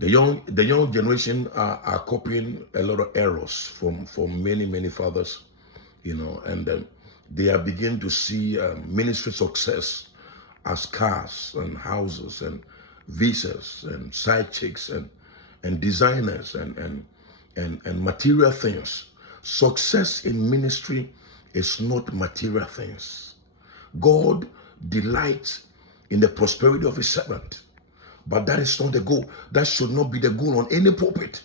The young generation are copying a lot of errors from many fathers, and they are beginning to see ministry success as cars and houses and visas and side chicks and designers and material things. Success in ministry is not material things. God delights in the prosperity of his servant. But that is not the goal. That should not be the goal on any pulpit.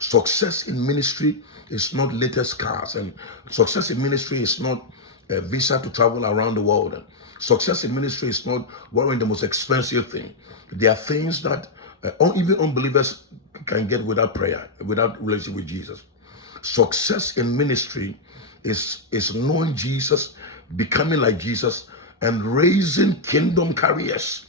Success in ministry is not latest cars, and success in ministry is not a visa to travel around the world. And success in ministry is not wearing the most expensive thing. There are things that even unbelievers can get without prayer, without relationship with Jesus. Success in ministry is knowing Jesus, becoming like Jesus, and raising kingdom carriers.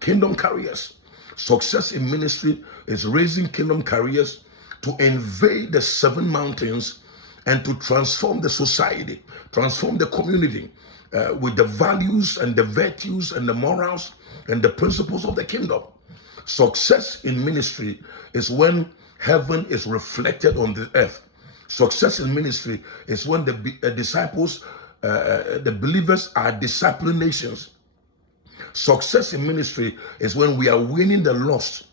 Kingdom carriers. Success in ministry is raising kingdom carriers to invade the 7 mountains and to transform the society, transform the community with the values and the virtues and the morals and the principles of the kingdom. Success in ministry is when heaven is reflected on the earth. Success in ministry is when the disciples, the believers are discipling nations. Success in ministry is when we are winning the lost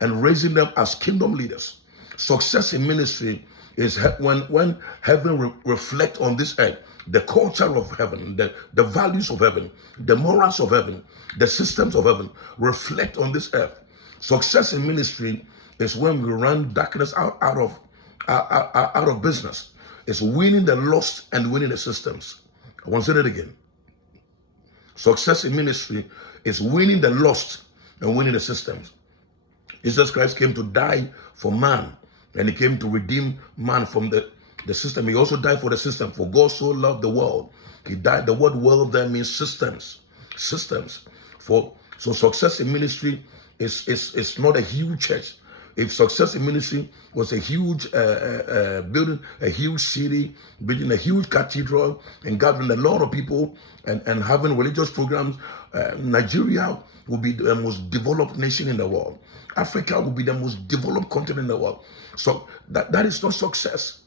and raising them as kingdom leaders. Success in ministry is when heaven reflects on this earth, the culture of heaven, the values of heaven, the morals of heaven, the systems of heaven reflect on this earth. Success in ministry is when we run darkness out of business. It's winning the lost and winning the systems. I want to say that again. Success in ministry is winning the lost and winning the systems. Jesus Christ came to die for man, and he came to redeem man from the system. He also died for the system. For God so loved the world. He died. The word world there means systems. Systems. So success in ministry is not a huge church. If success in ministry was a huge building, a huge city, building a huge cathedral, and gathering a lot of people and having religious programs, Nigeria will be the most developed nation in the world. Africa will be the most developed continent in the world. So that is not success.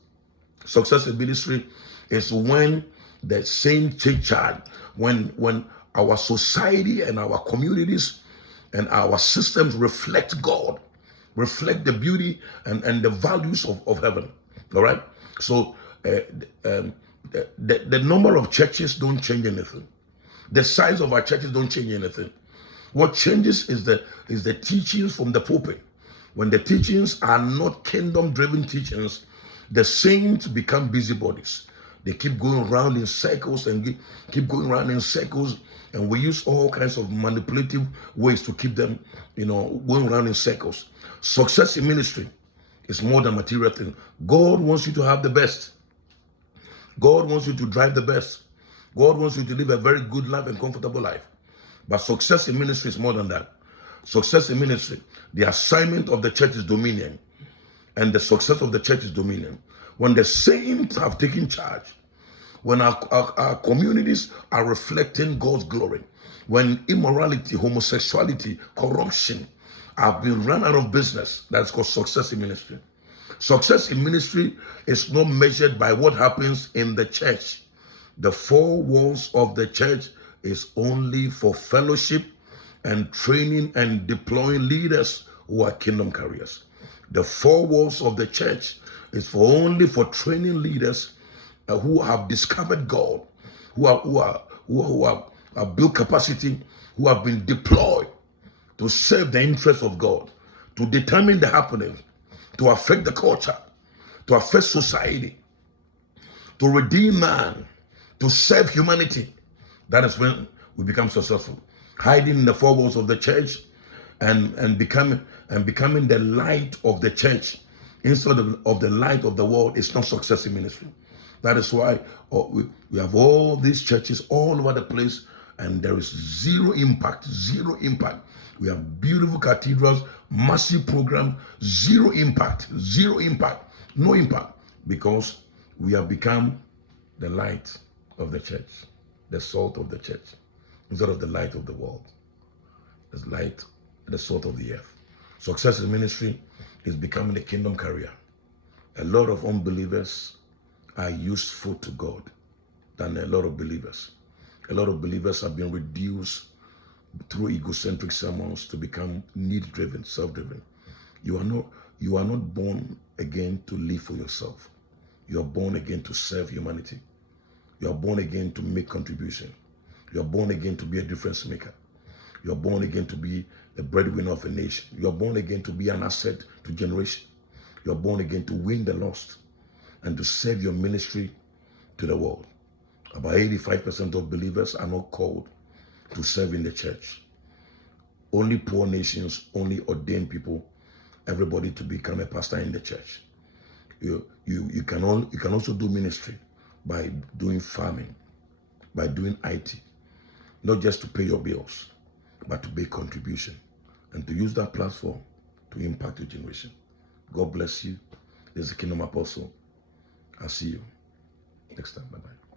Success in ministry is when the saints take charge, when our society and our communities and our systems reflect God, reflect the beauty and the values of heaven. All right. So the number of churches don't change anything. The size of our churches don't change anything. What changes is the teachings from the pulpit. When the teachings are not kingdom-driven teachings, the saints become busybodies. They keep going around in circles and keep going around in circles, and we use all kinds of manipulative ways to keep them, going around in circles. Success in ministry is more than material thing. God wants you to have the best. God wants you to drive the best. God wants you to live a very good life and comfortable life. But success in ministry is more than that. Success in ministry, the assignment of the church is dominion, and the success of the church is dominion. When the saints have taken charge, when our communities are reflecting God's glory, when immorality, homosexuality, corruption have been run out of business, that's called success in ministry. Success in ministry is not measured by what happens in the church. The 4 walls of the church is only for fellowship and training and deploying leaders who are kingdom carriers. The 4 walls of the church is only for training leaders who have discovered God, who have built capacity, who have been deployed to serve the interests of God, to determine the happenings, to affect the culture, to affect society, to redeem man, to serve humanity. That is when we become successful. Hiding in the 4 walls of the church and becoming the light of the church instead of the light of the world is not success in ministry. That is why we have all these churches all over the place, and there is zero impact. We have beautiful cathedrals, massive program, zero impact, no impact, because we have become the light of the church, the salt of the church, instead of the light of the world. It's light, the salt of the earth. Success in ministry is becoming a kingdom carrier. A lot of unbelievers are useful to God than a lot of believers. A lot of believers have been reduced through egocentric sermons to become need-driven, self-driven. You are not born again to live for yourself. You are born again to serve humanity. You are born again to make contribution. You are born again to be a difference maker. You are born again to be a breadwinner of a nation. You are born again to be an asset to generation. You are born again to win the lost and to serve your ministry to the world. About 85% of believers are not called to serve in the church. Only poor nations, only ordained people, everybody to become a pastor in the church. You can also do ministry by doing farming, by doing IT, not just to pay your bills, but to make contribution and to use that platform to impact your generation. God bless you. This is the Kingdom Apostle. I'll see you next time. Bye-bye.